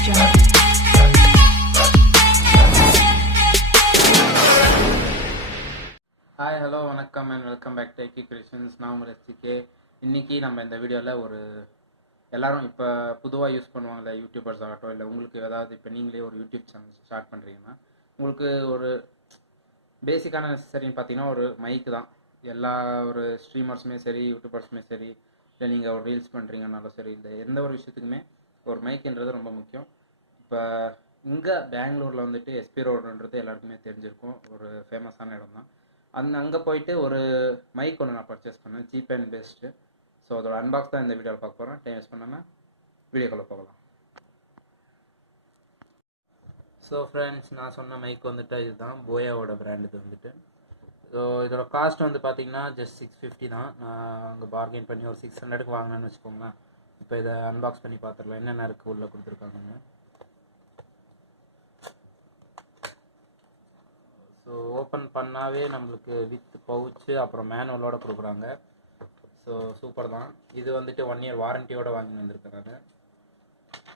Hi hello வணக்கம் and welcome back to Aikki creations. நான் உங்கள் எஸ்டிகே. இன்றைக்கி நம்ம இந்த வீடியோவில் ஒரு எல்லோரும் இப்போ பொதுவாக யூஸ் பண்ணுவாங்கள்ல, யூடியூபர்ஸ் ஆகட்டும், இல்லை உங்களுக்கு ஏதாவது இப்போ நீங்களே ஒரு யூடியூப் சேனல் ஸ்டார்ட் பண்ணுறீங்கன்னா உங்களுக்கு ஒரு பேசிக்கான நெசசரின்னு பார்த்தீங்கன்னா ஒரு மைக்கு தான். எல்லா ஒரு ஸ்ட்ரீமர்ஸுமே சரி, யூடியூபர்ஸுமே சரி, இல்லை நீங்கள் ஒரு ரீல்ஸ் பண்ணுறீங்கன்னாலும் சரி, இல்லை எந்த ஒரு விஷயத்துக்குமே ஒரு மைக்குன்றது ரொம்ப முக்கியம். இப்போ இங்கே பெங்களூரில் வந்துட்டு எஸ்பி ரோடுன்றது எல்லாருக்குமே தெரிஞ்சிருக்கும், ஒரு ஃபேமஸான இடம் தான். அங்கே போயிட்டு ஒரு மைக் ஒன்று நான் பர்ச்சேஸ் பண்ணேன், சீப் அண்ட் பெஸ்ட்டு. ஸோ அதோட அன்பாக்ஸ் தான் இந்த வீடியோவில் பார்க்க போகிறேன். டைம் வேஸ்ட் பண்ணாமல் வீடியோக்குள்ளே போகலாம். ஸோ ஃப்ரெண்ட்ஸ், நான் சொன்ன மைக் வந்துட்டு இதுதான், போயாவோட பிராண்ட். இது வந்துட்டு ஸோ இதோட காஸ்ட் வந்து பார்த்தீங்கன்னா ஜஸ்ட் 650 தான். நான் அங்கே பார்கெயின் பண்ணி ஒரு 600க்கு வாங்கினேன்னு வச்சுக்கோங்களேன். இப்போ இதை அன்பாக்ஸ் பண்ணி பார்த்துடலாம் என்னென்ன இருக்குது உள்ளே கொடுத்துருக்காங்கன்னு. ஸோ ஓப்பன் பண்ணாவே நம்மளுக்கு வித் பவுச்சு அப்புறம் மேனுவலோட கொடுக்குறாங்க. ஸோ சூப்பர் தான். இது வந்துட்டு 1 இயர் வாரண்டியோடு வாங்கி வந்திருக்கேன் நான்.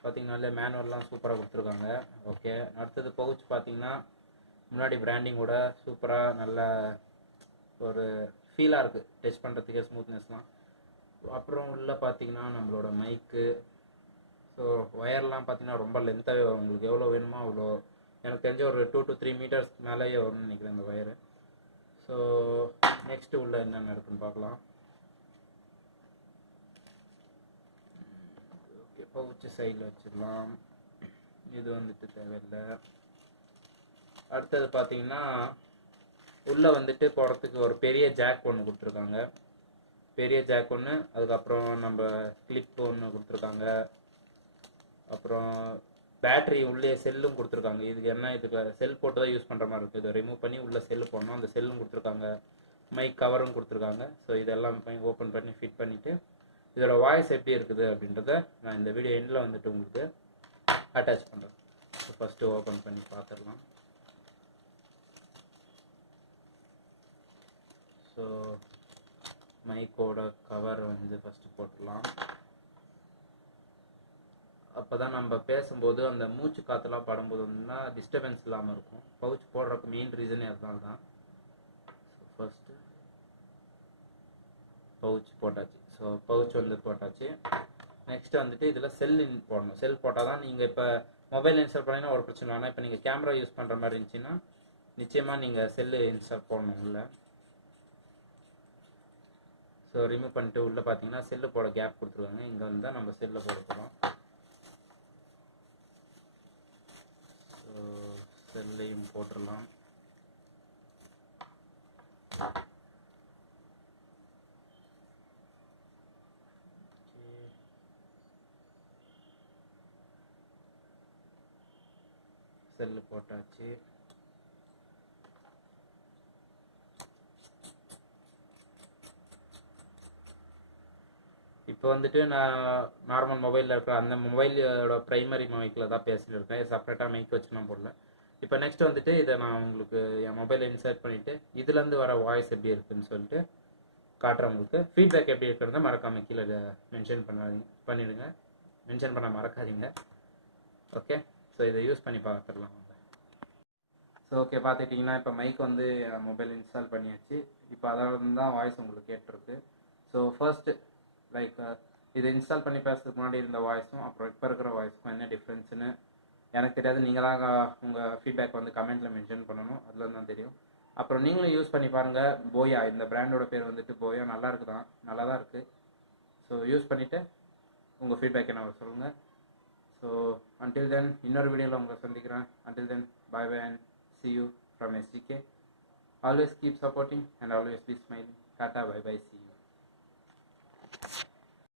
பார்த்தீங்கன்னாலே மேனுவல்லாம் சூப்பராக கொடுத்துருக்காங்க. ஓகே, அடுத்தது பவுச் பார்த்தீங்கன்னா முன்னாடி பிராண்டிங்கோட சூப்பராக நல்ல ஒரு ஃபீலாக இருக்குது, டச் பண்ணுறதுக்கே ஸ்மூத்னஸ்லாம். அப்புறம் உள்ளே பார்த்தீங்கன்னா நம்மளோட மைக்கு. ஸோ ஒயர்லாம் பார்த்தீங்கன்னா ரொம்ப லென்த்தாகவே வரும், உங்களுக்கு எவ்வளோ வேணுமோ அவ்வளோ. எனக்கு தெரிஞ்ச ஒரு 2 to 3 மீட்டர்ஸ் மேலேயே வரும்னு நினைக்கிறேன் இந்த ஒயரு. ஸோ நெக்ஸ்ட்டு உள்ள என்னென்ன இருக்குன்னு பார்க்கலாம். ஓகே, பவுச்சு சைடில் வச்சிடலாம், இது வந்துட்டு தேவையில்லை. அடுத்தது பார்த்தீங்கன்னா உள்ளே வந்துட்டு போகிறதுக்கு ஒரு பெரிய ஜாக் ஒன்று கொடுத்துருக்காங்க, பெரிய ஜாக் ஒன்று. அதுக்கப்புறம் நம்ம கிளிப் ஒன்று கொடுத்துருக்காங்க. அப்புறம் பேட்ரி உள்ளே செல்லும் கொடுத்துருக்காங்க. இதுக்கு என்ன, இதுக்கு செல் போட்டு தான் யூஸ் பண்ணுற மாதிரி இருக்குது. இதை ரிமூவ் பண்ணி உள்ளே செல்லு போடணும், அந்த செல்லும் கொடுத்துருக்காங்க. மைக் கவரும் கொடுத்துருக்காங்க. ஸோ இதெல்லாம் ஓப்பன் பண்ணி ஃபிட் பண்ணிவிட்டு இதோட வாய்ஸ் எப்படி இருக்குது அப்படின்றத நான் இந்த வீடியோ எண்டில் வந்துட்டு உங்களுக்கு அட்டாச் பண்ணுறேன். ஸோ ஃபஸ்ட்டு ஓப்பன் பண்ணி பார்த்துடலாம். ஸோ மைக்கோட கவர் வந்து ஃபஸ்ட்டு போட்டுடலாம். அப்போ தான் நம்ம பேசும்போது அந்த மூச்சு காற்றுலாம் படும்போது வந்துன்னா டிஸ்டர்பன்ஸ் இல்லாமல் இருக்கும். பவுச் போடுறதுக்கு மெயின் ரீசனே அதனால தான். ஸோ ஃபஸ்ட்டு பவுச் போட்டாச்சு. ஸோ பவுச் வந்து போட்டாச்சு. நெக்ஸ்ட்டு வந்துட்டு இதில் செல் போடணும். செல் போட்டால் தான் நீங்கள் இப்போ மொபைல் இன்ஸ்டால் பண்ணிங்கன்னா ஒரு பிரச்சனை. ஆனால் இப்போ நீங்கள் கேமரா யூஸ் பண்ணுற மாதிரி இருந்துச்சுன்னா நிச்சயமாக நீங்கள் செல்லு இன்ஸ்டால் போடணும் உள்ளே. ஸோ ரிமூவ் பண்ணிட்டு உள்ளே பார்த்தீங்கன்னா செல்லு போட கேப் கொடுத்துருக்காங்க. இங்கே வந்து தான் நம்ம செல்லை போட போகிறோம். செல்லையும் போட்டுடலாம். செல்லு போட்டாச்சு. இப்போ வந்துட்டு நான் நார்மல் மொபைலில் இருக்கிற அந்த மொபைலோட ப்ரைமரி மைக்கில் தான் பேசிட்டு இருக்கேன். செப்பரேட்டாக மைக் வச்சு நான் போடல. இப்போ நெக்ஸ்ட் வந்துட்டு இதை நான் உங்களுக்கு என் மொபைலில் இன்சர்ட் பண்ணிவிட்டு இதுலேருந்து வர வாய்ஸ் எப்படி இருக்குதுன்னு சொல்லிட்டு காட்டுறேன். உங்களுக்கு ஃபீட்பேக் எப்படி இருக்கிறத மறக்காமல் கீழே மென்ஷன் பண்ணிவிடுங்க. மென்ஷன் பண்ண மறக்காதீங்க. ஓகே, ஸோ இதை யூஸ் பண்ணி பார்த்துடலாம். ஸோ ஓகே, பார்த்துக்கிட்டிங்கன்னா இப்போ மைக் வந்து மொபைல் இன்ஸ்டால் பண்ணியாச்சு. இப்போ அதாவது தான் வாய்ஸ் உங்களுக்கு கேட்டிருக்கு. ஸோ ஃபர்ஸ்ட்டு லைக் இதை இன்ஸ்டால் பண்ணி பேசுறதுக்கு முன்னாடி இருந்த வாய்ஸும் அப்புறம் இப்போ இருக்கிற வாய்ஸுக்கும் என்ன டிஃப்ரென்ஸுன்னு எனக்கு தெரியாது. நீங்களாக உங்கள் ஃபீட்பேக் வந்து கமெண்ட்டில் மென்ஷன் பண்ணணும், அதில் தான் தெரியும். அப்புறம் நீங்களும் யூஸ் பண்ணி பாருங்கள். போயா, இந்த பிராண்டோட பேர் வந்துட்டு போயா. நல்லா தான் இருக்குது. ஸோ யூஸ் பண்ணிவிட்டு உங்கள் ஃபீட்பேக் என்ன சொல்லுங்கள். ஸோ until then இன்னொரு வீடியோவில் உங்களை சந்திக்கிறேன். until then bye bye and see you from SDK. Always keep supporting and always be smiling. Tata, bye bye, see you.